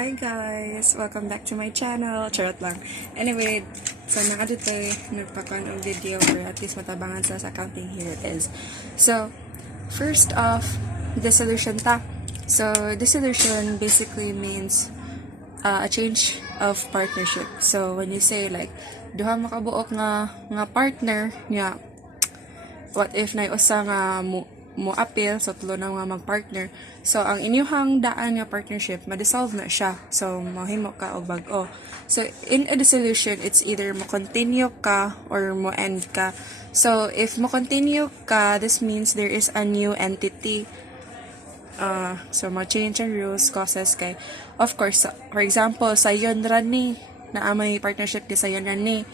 Hi guys! Welcome back to my channel. Charot lang. Anyway, so nakaditoy nagpakuan og video or at least matabangan sa accounting. Here it is. So, first off, dissolution ta. So, dissolution basically means a change of partnership. So, when you say like duha makabuok nga partner niya, what if na usa nga mo appeal so tulo na nga mag-partner, so ang inyuhang daan nga partnership ma-dissolve na siya, so mahimo ka og bag-o. So in a dissolution, it's either mo continue ka or mo end ka. So if mo continue ka, this means there is a new entity. So mo change ang rules, causes kay of course, for example sayon rani na amay partnership ni sayon rani,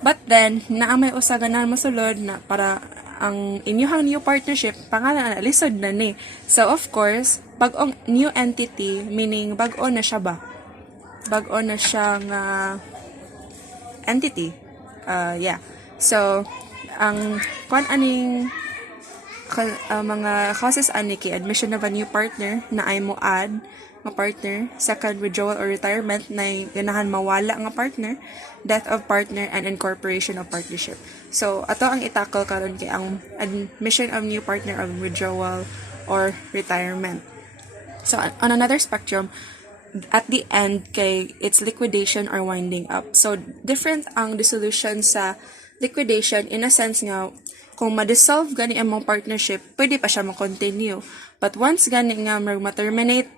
but then naamay usa ganan mosulod na para ang inyuhang new partnership pangalan na lisod na ni. So of course, bag-ong new entity meaning bag-o na siya ba? Bag-o na siya nga entity. Yeah. So ang kung aning mga causes ani kay admission of a new partner na ay mo add nga partner, second withdrawal or retirement na ganahan mawala nga partner, death of partner, and incorporation of partnership. So ato ang itakol karon kay ang admission of new partner of withdrawal or retirement. So on another spectrum, at the end kay it's liquidation or winding up. So different ang dissolution sa liquidation in a sense nga kung ma-dissolve gani ang mong partnership, pwede pa siya ma-continue. But once gani nga ma-terminate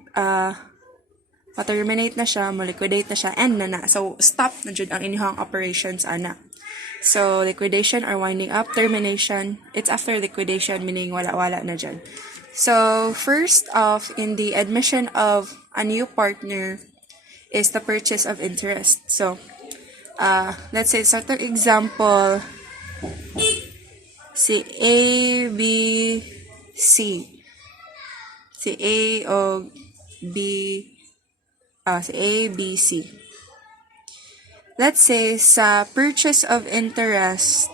na siya, ma-liquidate na siya, end na na. So, stop na dyan ang inyong operations, ana. So, liquidation or winding up, termination, it's after liquidation, meaning wala-wala na dyan. So, first off, in the admission of a new partner is the purchase of interest. So, let's say, sa itong example, si A, B, C. Si A o B, si A, B, C. Let's say, sa purchase of interest,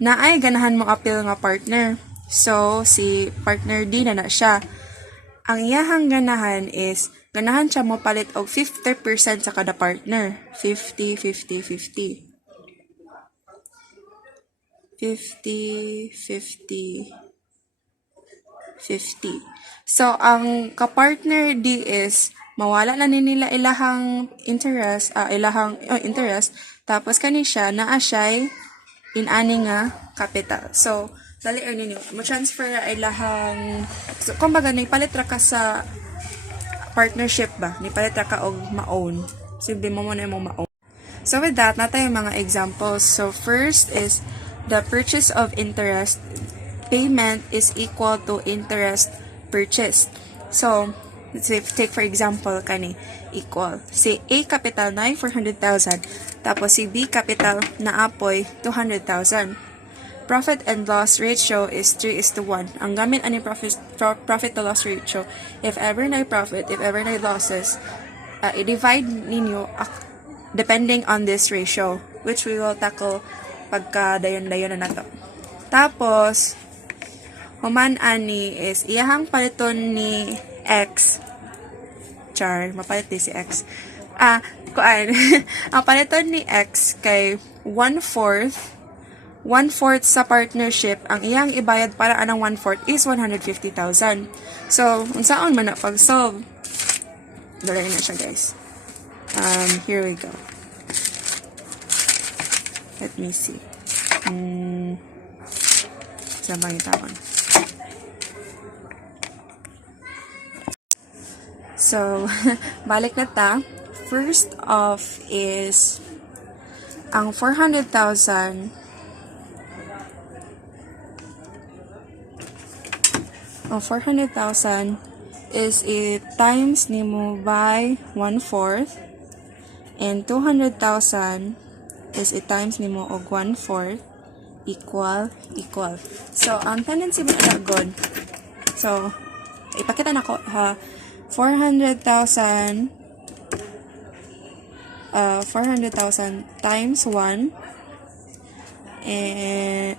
na ay ganahan mong appeal nga partner. So, si partner D na siya. Ang iyahang ganahan is, ganahan siya mo palit og 50% sa kada partner. 50, 50, 50. 50, 50, 50. So, ang kapartner D is, mawala na nila ilahang interest, interest, tapos kani siya, naa siya'y inani nga capital. So, dali ninyo, mo-transfer na ilahang, so, kumbaga, nipalit ra ka sa partnership ba? Nipalit ra ka og ma-own. Simple mo muna yung ma-own. So, with that, natay yung mga examples. So, first is, the purchase of interest, payment is equal to interest purchased. So, let's say, take for example, kani, equal. Si A capital na 400,000, tapos si B capital na apoy 200,000. Profit and loss ratio is 3:1. Ang gamit ani profit to loss ratio, if ever na profit, if ever na losses, i-divide ninyo depending on this ratio, which we will tackle pagka dayon-dayon na nato. Tapos, human ani is iyahang paliton ni X. Char, mapalit din si X. Kuan. Ang paliton ni X kay 1/4 sa partnership, ang iyang ibayad para anang 1/4 is 150,000. So, unsaon man na pag-solve? Dali na siya, guys. Here we go. Let me see. Saan bang itawan? So, balik na ta. First off is, ang 400,000, is times nimo by 1/4, and 200,000 is times nimo og 1/4 equal. So, ang tendency mo na god. So, ipakita na ko ha. 400,000 times 1 and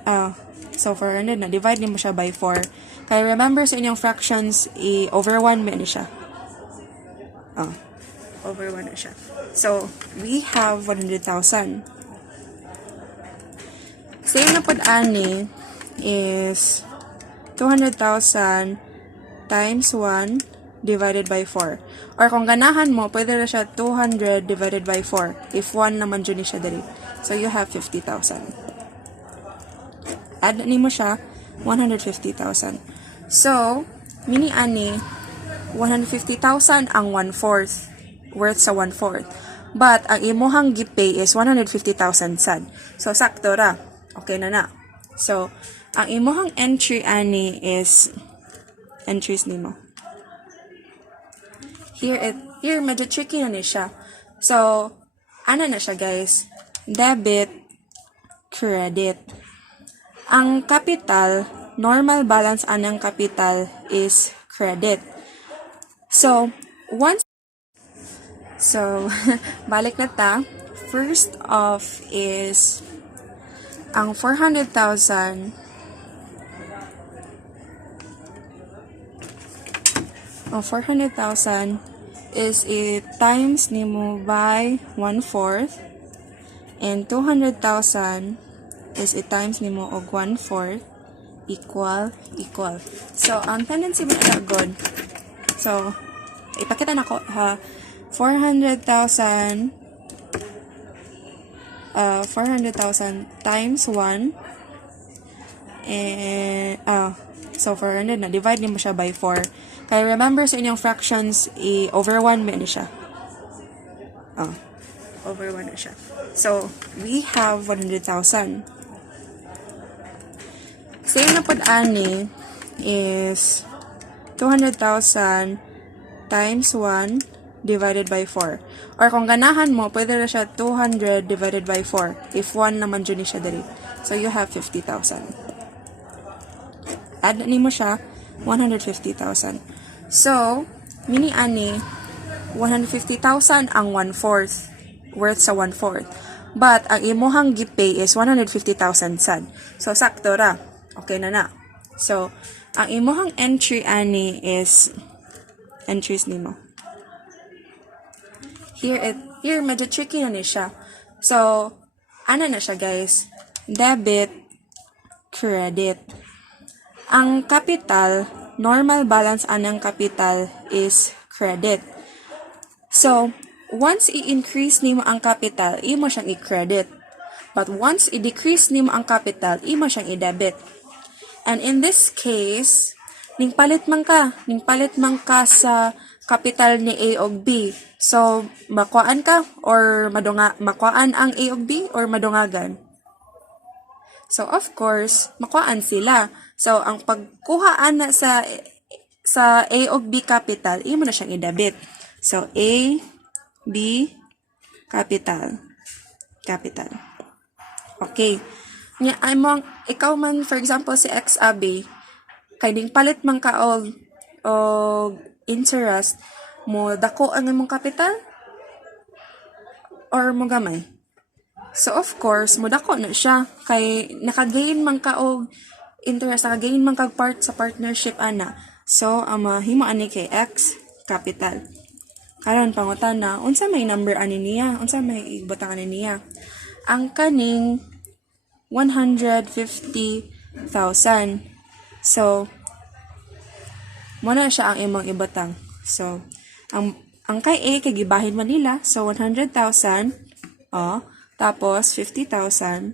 so 400 na divide mo siya by 4. Kaya remember sa inyong fractions over 1 man siya. Oh, over 1 na siya. So, we have 100,000. Same na pod ani is 200,000 times 1 divided by 4. Or kung ganahan mo, pwede na siya 200 divided by 4. If 1 naman dyan siya dali. So, you have 50,000. Add ni mo siya, 150,000. So, mini ani, 150,000 ang 1/4. Worth sa 1/4. But, ang imuhang gipay is 150,000 sad. So, sakto ra. Okay na na. So, ang imuhang entry ani is entries nimo. Here medyo tricky na ni siya. So, ano na siya guys? Debit, credit. Ang capital, normal balance anang capital is credit. So, balik na ta. First off is ang 400,000 is it times nimo by 1/4 and 200,000 is it times nimo og 1/4 equal. So, ang tendency mo na good. So, ipakita na ko ha. 400,000 times 1 and so 400 na divide nimo siya by 4. Kaya remember sa inyong fractions over 1 ba ni siya? Over 1 na siya. So we have 100,000. Same na pod ani is 200,000 times 1 divided by 4. Or kung ganahan mo, pwede na siya 200 divided by 4. If 1 naman dyan siya dali. So, you have 50,000. Add ni mo siya, 150,000. So, mini ani, 150,000 ang 1/4. Worth sa 1/4. But, ang imuhang gipay is 150,000 sad. So, sakto ra. Okay na na. So, ang imuhang entry ani is entries nimo. Here medyo tricky na ni siya. So, ano na siya guys? Debit, credit. Ang capital, normal balance anang capital is credit. So, once i-increase nimo ang capital, imo siyang i-credit. But once i-decrease nimo ang capital, imo siyang i-debit. And in this case, ning palit man ka sa capital ni A ug B. So, makuan ka or makuan ang A ug B or madungagan? So, of course, makuan sila. So, ang pagkuhaan na sa A ug B capital, imo na siyang i-debit. So, A, B, capital. Okay. Ikaw man, for example, si X, AB, kay ding palit man ka og interest mo dako ang imong capital or mo gamay. So of course mo dako na siya kay nakagain man ka og interest, nakagain man kag part sa partnership ana. So ang mahimo ani kay X capital. Karon pangutana, unsa may number ani niya? Unsa may ibutang ani niya? Ang kaning 150,000. So muna siya ang imong ibutang. So, ang kay A, kay gibahin man nila. So, 100,000, tapos 50,000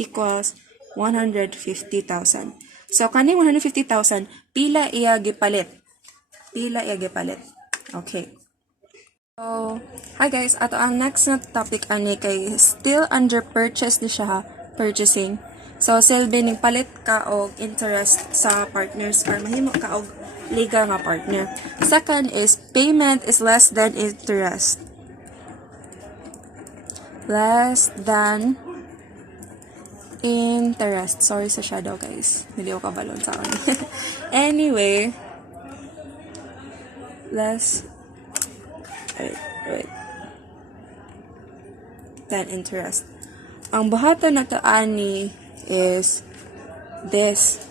equals 150,000. So, kaning 150,000, pila iya gipalit. Okay. So, hi guys, ato ang next na topic ani kay still under purchase ni siya, purchasing. So, silbi ning palit ka og interest sa partners or mahimo ka og legal nga partner. Second is payment is less than interest. Less than interest. Sorry sa shadow guys. Hindi ko kabalon sa akin. Anyway, less than interest. Ang buhaton na to ani is this.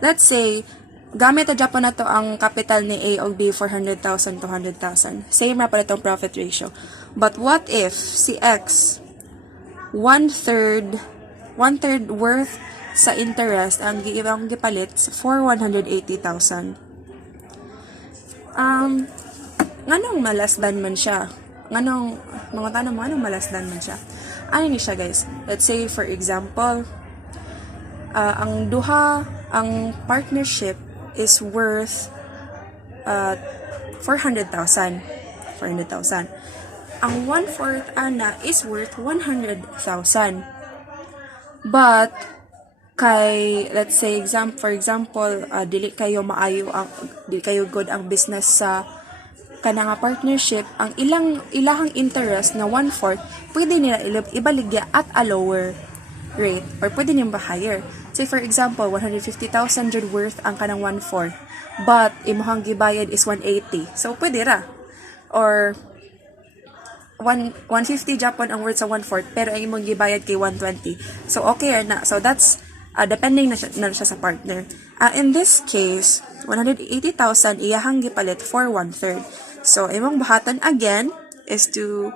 Let's say gamit na Japan na to ang capital ni A o B 400,000, 200,000. Same ra pala itong profit ratio. But what if si X one-third worth sa interest ang gipalit for 180,000? Nganong malasdan man siya? Nganong malasdan man siya? Ano ni siya, guys? Let's say, for example, ang partnership is worth 400,000. Ang 1/4 ana is worth 100,000. But let's say for example, dili kayo good ang business sa kanang partnership, ang ilahang interest na 1/4 pwede nila ibaligya at a lower rate or pwede nila higher. Say for example, 150,000 jud worth ang kanang 1/4 but imong gibayad is 180. So pwede ra. Or 150 Japon ang worth sa 1/4 pero ang imong gibayad kay 120. So okay na. So that's depending na siya sa partner. In this case, 180,000 iyahang gipalit for 1/3. So imong buhatan again is to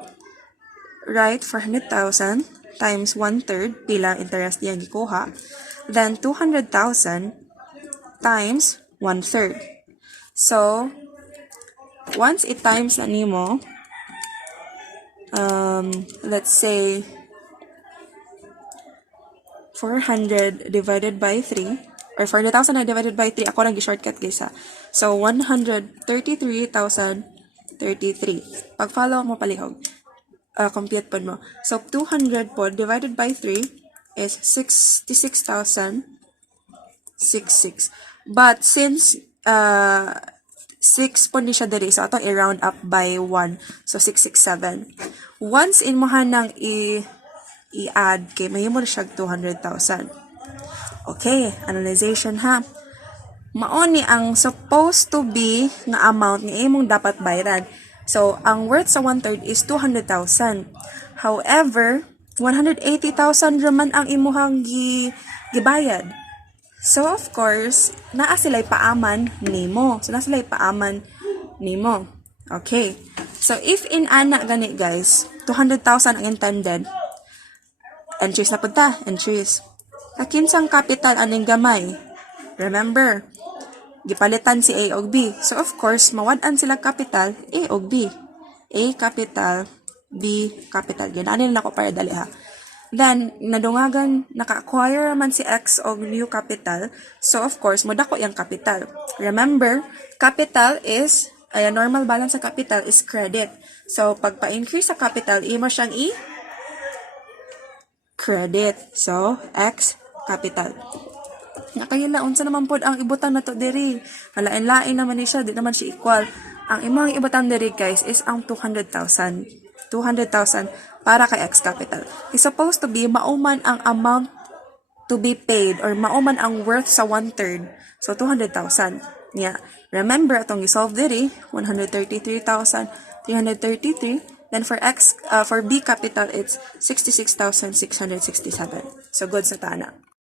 write 400,000 times 1/3 pila interest yang gikuha. Then 200,000 times 1/3. So once i-times na nimo, let's say 400 divided by 3 or 400,000 na divided by 3, ako lang i-shortcut guys ha. So 133,033. Pag follow mo palihog, compute po mo. So 200 po divided by 3 is 66,066. But since 6 po ni siya diri, so ato i-round up by 1. So 667. Once in mo nang i-add kay mahimo na siya 200,000. Okay, analyzation ha. Maoni ang supposed to be nga amount ni imong dapat bayaran. So ang worth sa 1/3 is 200,000. However, 180,000 raman ang imuhang gibayad. So of course, naa sila'y paaman nimo. Okay. So if in ana gani guys, 200,000 ang intended. Entries na punta, entries. Kinsang capital aning gamay. Remember, gipalitan si A og B. So of course, mawad-an sila capital A og B. A capital, B capital. Ginanin na ko para dali ha. Then, naka-acquire man si X og new capital. So of course, modako yung capital. Remember, capital is, normal balance sa capital is credit. So pag pa-increase sa capital, imo siyang credit. So, X capital. Nakayala, unsa naman po ang ibutan na to diri. Halain-lain naman ni siya, di naman siya equal. Ang imong ibutan diri guys is ang 200,000. 200,000 para kay X capital. It's supposed to be mauman ang amount to be paid or mauman ang worth sa 1/3. So, 200,000. Yeah. Remember, atong isolve diri, 133,333. Then for B capital, it's 66,667. So, good sa tana.